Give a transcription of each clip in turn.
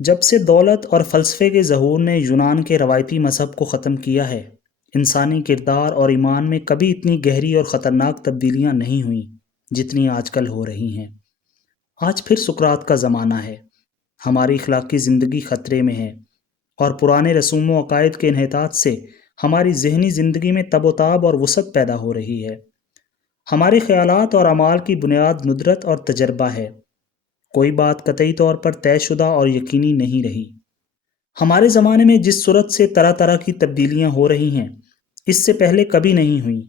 جب سے دولت اور فلسفے کے ظہور نے یونان کے روایتی مذہب کو ختم کیا ہے، انسانی کردار اور ایمان میں کبھی اتنی گہری اور خطرناک تبدیلیاں نہیں ہوئیں جتنی آج کل ہو رہی ہیں۔ آج پھر سقراط کا زمانہ ہے، ہماری اخلاقی زندگی خطرے میں ہے، اور پرانے رسوم و عقائد کے انحطاط سے ہماری ذہنی زندگی میں تب و تاب اور وسعت پیدا ہو رہی ہے۔ ہمارے خیالات اور اعمال کی بنیاد ندرت اور تجربہ ہے، کوئی بات قطعی طور پر طے شدہ اور یقینی نہیں رہی۔ ہمارے زمانے میں جس صورت سے طرح طرح کی تبدیلیاں ہو رہی ہیں، اس سے پہلے کبھی نہیں ہوئیں۔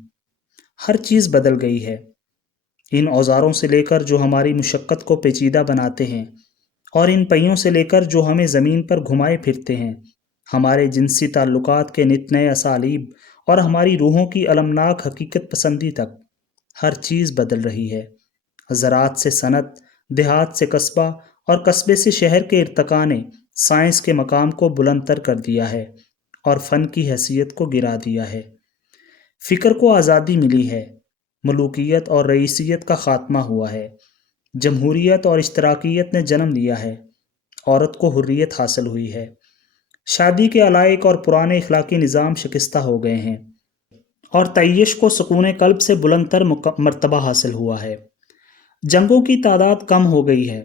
ہر چیز بدل گئی ہے، ان اوزاروں سے لے کر جو ہماری مشقت کو پیچیدہ بناتے ہیں، اور ان پہیوں سے لے کر جو ہمیں زمین پر گھمائے پھرتے ہیں، ہمارے جنسی تعلقات کے نت نئے اسالیب اور ہماری روحوں کی المناک حقیقت پسندی تک، ہر چیز بدل رہی ہے۔ زراعت سے صنعت، دیہات سے قصبہ اور قصبے سے شہر کے ارتقاء نے سائنس کے مقام کو بلند تر کر دیا ہے اور فن کی حیثیت کو گرا دیا ہے۔ فکر کو آزادی ملی ہے، ملوکیت اور رئیسیت کا خاتمہ ہوا ہے، جمہوریت اور اشتراکیت نے جنم لیا ہے، عورت کو حریت حاصل ہوئی ہے، شادی کے علائق اور پرانے اخلاقی نظام شکستہ ہو گئے ہیں، اور تعیش کو سکون قلب سے بلند تر مرتبہ حاصل ہوا ہے۔ جنگوں کی تعداد کم ہو گئی ہے،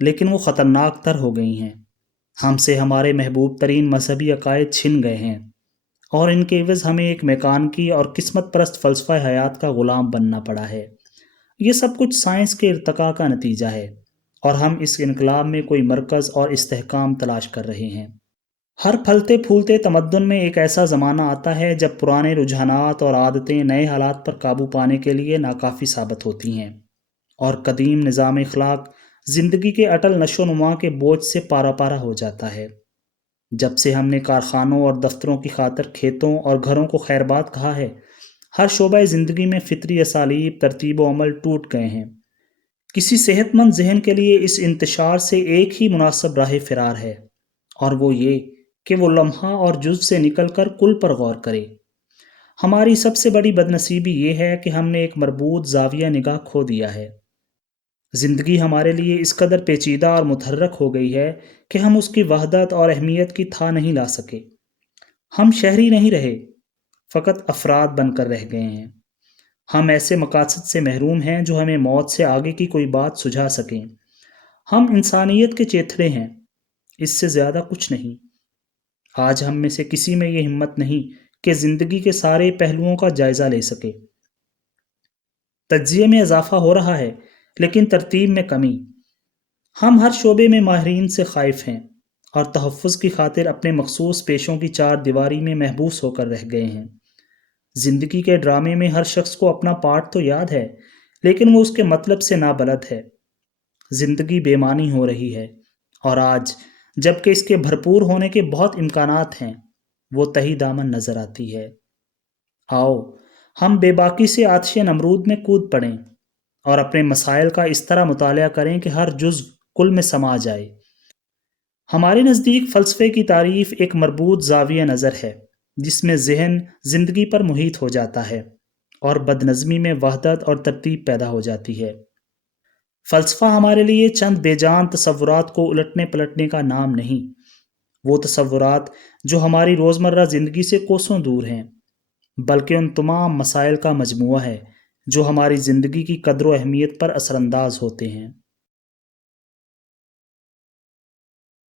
لیکن وہ خطرناک تر ہو گئی ہیں۔ ہم سے ہمارے محبوب ترین مذہبی عقائد چھن گئے ہیں، اور ان کے عوض ہمیں ایک میکانکی اور قسمت پرست فلسفہ حیات کا غلام بننا پڑا ہے۔ یہ سب کچھ سائنس کے ارتقاء کا نتیجہ ہے، اور ہم اس انقلاب میں کوئی مرکز اور استحکام تلاش کر رہے ہیں۔ ہر پھلتے پھولتے تمدن میں ایک ایسا زمانہ آتا ہے جب پرانے رجحانات اور عادتیں نئے حالات پر قابو پانے کے لیے ناکافی ثابت ہوتی ہیں، اور قدیم نظام اخلاق زندگی کے اٹل نشو و نما کے بوجھ سے پارا پارا ہو جاتا ہے۔ جب سے ہم نے کارخانوں اور دفتروں کی خاطر کھیتوں اور گھروں کو خیرباد کہا ہے، ہر شعبہ زندگی میں فطری اسالیب، ترتیب و عمل ٹوٹ گئے ہیں۔ کسی صحت مند ذہن کے لیے اس انتشار سے ایک ہی مناسب راہ فرار ہے، اور وہ یہ کہ وہ لمحہ اور جز سے نکل کر کل پر غور کرے۔ ہماری سب سے بڑی بدنصیبی یہ ہے کہ ہم نے ایک مربوط زاویہ نگاہ کھو دیا ہے۔ زندگی ہمارے لیے اس قدر پیچیدہ اور متحرک ہو گئی ہے کہ ہم اس کی وحدت اور اہمیت کی تھا نہیں لا سکے۔ ہم شہری نہیں رہے، فقط افراد بن کر رہ گئے ہیں۔ ہم ایسے مقاصد سے محروم ہیں جو ہمیں موت سے آگے کی کوئی بات سجھا سکیں۔ ہم انسانیت کے چیتھڑے ہیں، اس سے زیادہ کچھ نہیں۔ آج ہم میں سے کسی میں یہ ہمت نہیں کہ زندگی کے سارے پہلوؤں کا جائزہ لے سکے۔ تجزیے میں اضافہ ہو رہا ہے، لیکن ترتیب میں کمی۔ ہم ہر شعبے میں ماہرین سے خائف ہیں، اور تحفظ کی خاطر اپنے مخصوص پیشوں کی چار دیواری میں محبوس ہو کر رہ گئے ہیں۔ زندگی کے ڈرامے میں ہر شخص کو اپنا پارٹ تو یاد ہے، لیکن وہ اس کے مطلب سے نابلد ہے۔ زندگی بے معنی ہو رہی ہے، اور آج جب کہ اس کے بھرپور ہونے کے بہت امکانات ہیں، وہ تہی دامن نظر آتی ہے۔ آؤ ہم بے باکی سے آتش نمرود میں کود پڑیں، اور اپنے مسائل کا اس طرح مطالعہ کریں کہ ہر جزو کل میں سما جائے۔ ہمارے نزدیک فلسفے کی تعریف ایک مربوط زاویہ نظر ہے، جس میں ذہن زندگی پر محیط ہو جاتا ہے، اور بدنظمی میں وحدت اور ترتیب پیدا ہو جاتی ہے۔ فلسفہ ہمارے لیے چند بے جان تصورات کو الٹنے پلٹنے کا نام نہیں، وہ تصورات جو ہماری روزمرہ زندگی سے کوسوں دور ہیں، بلکہ ان تمام مسائل کا مجموعہ ہے جو ہماری زندگی کی قدر و اہمیت پر اثر انداز ہوتے ہیں۔